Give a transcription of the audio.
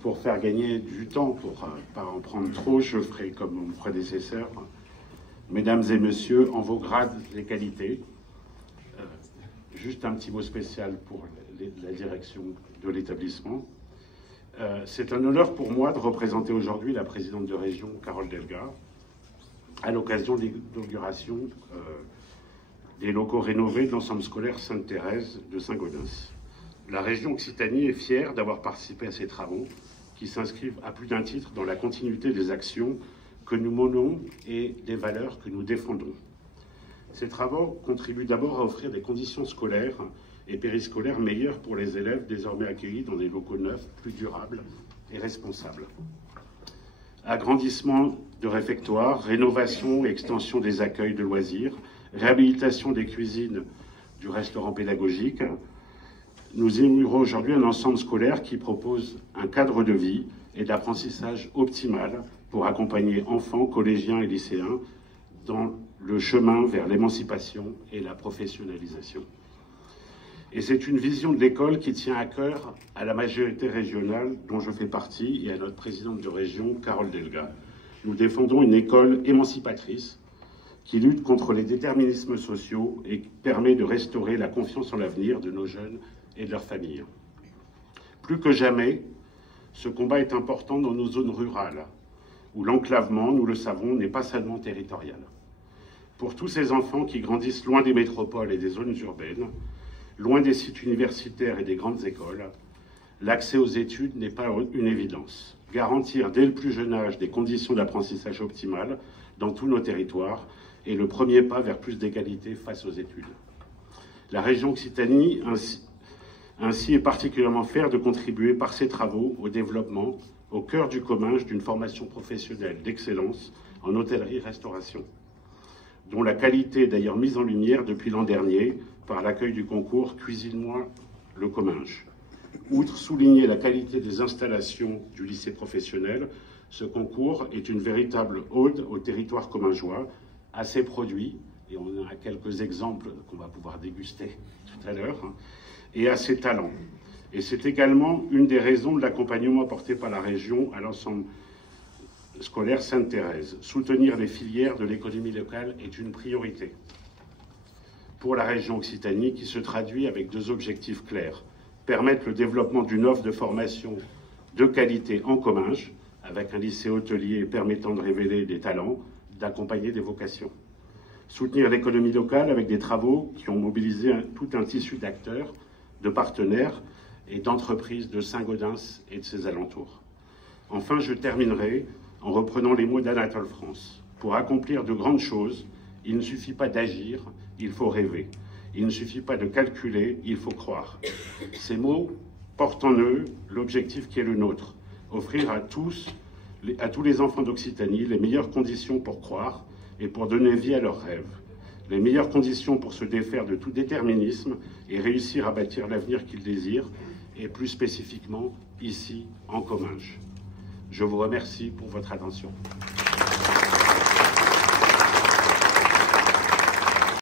pour faire gagner du temps, pour pas en prendre trop, je ferai comme mon prédécesseur. Mesdames et messieurs, en vos grades et qualités, juste un petit mot spécial pour la direction de l'établissement. C'est un honneur pour moi de représenter aujourd'hui la présidente de région, Carole Delga, à l'occasion de l'inauguration des locaux rénovés de l'ensemble scolaire Sainte-Thérèse de Saint-Gaudens. La région Occitanie est fière d'avoir participé à ces travaux qui s'inscrivent à plus d'un titre dans la continuité des actions que nous menons et des valeurs que nous défendons. Ces travaux contribuent d'abord à offrir des conditions scolaires et périscolaires meilleures pour les élèves désormais accueillis dans des locaux neufs, plus durables et responsables. Agrandissement de réfectoires, rénovation et extension des accueils de loisirs, réhabilitation des cuisines du restaurant pédagogique. Nous inaugurons aujourd'hui un ensemble scolaire qui propose un cadre de vie et d'apprentissage optimal pour accompagner enfants, collégiens et lycéens dans le chemin vers l'émancipation et la professionnalisation. Et c'est une vision de l'école qui tient à cœur à la majorité régionale dont je fais partie et à notre présidente de région, Carole Delga. Nous défendons une école émancipatrice qui lutte contre les déterminismes sociaux et permet de restaurer la confiance en l'avenir de nos jeunes et de leurs familles. Plus que jamais, ce combat est important dans nos zones rurales, où l'enclavement, nous le savons, n'est pas seulement territorial. Pour tous ces enfants qui grandissent loin des métropoles et des zones urbaines, loin des sites universitaires et des grandes écoles, l'accès aux études n'est pas une évidence. Garantir dès le plus jeune âge des conditions d'apprentissage optimales dans tous nos territoires est le premier pas vers plus d'égalité face aux études. La région Occitanie, ainsi est particulièrement fière de contribuer par ses travaux au développement, au cœur du Comminges, d'une formation professionnelle d'excellence en hôtellerie-restauration, dont la qualité est d'ailleurs mise en lumière depuis l'an dernier par l'accueil du concours Cuisine-moi le Comminges. Outre souligner la qualité des installations du lycée professionnel, ce concours est une véritable ode au territoire commingeois, à ses produits, et on a quelques exemples qu'on va pouvoir déguster tout à l'heure, et à ses talents. Et c'est également une des raisons de l'accompagnement apporté par la région à l'ensemble scolaire Sainte-Thérèse. Soutenir les filières de l'économie locale est une priorité pour la région Occitanie qui se traduit avec deux objectifs clairs. Permettre le développement d'une offre de formation de qualité en Comminges, avec un lycée hôtelier permettant de révéler des talents, d'accompagner des vocations. Soutenir l'économie locale avec des travaux qui ont mobilisé tout un tissu d'acteurs, de partenaires et d'entreprises de Saint-Gaudens et de ses alentours. Enfin, je terminerai en reprenant les mots d'Anatole France. Pour accomplir de grandes choses, il ne suffit pas d'agir, il faut rêver. Il ne suffit pas de calculer, il faut croire. Ces mots portent en eux l'objectif qui est le nôtre, offrir à tous les enfants d'Occitanie les meilleures conditions pour croire et pour donner vie à leurs rêves, les meilleures conditions pour se défaire de tout déterminisme et réussir à bâtir l'avenir qu'ils désirent, et plus spécifiquement ici en Comminges. Je vous remercie pour votre attention.